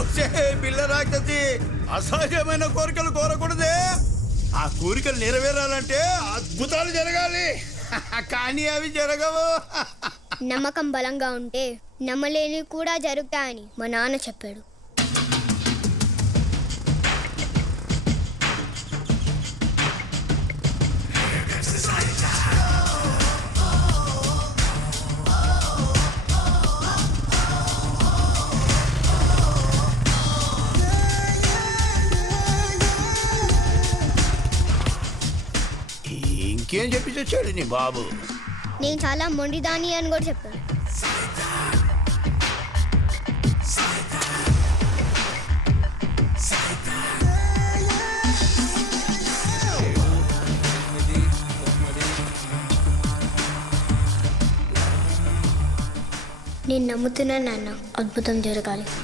పిల్ల రాక్షసి అసహజమైన కోరికలు కోరకూడదే. ఆ కోరికలు నెరవేరాలంటే అద్భుతాలు జరగాలి. కానీ అవి జరగవు. నమ్మకం బలంగా ఉంటే నమ్మలేని కూడా జరుగుతాయని మా నాన్న చెప్పాడు. ఇంకేం చెప్పి తెచ్చాడు నీ బాబు? నేను చాలా మొండిదాని అని కూడా చెప్పాను. నేను నమ్ముతున్నాను నాన్న, అద్భుతం జరగాలి.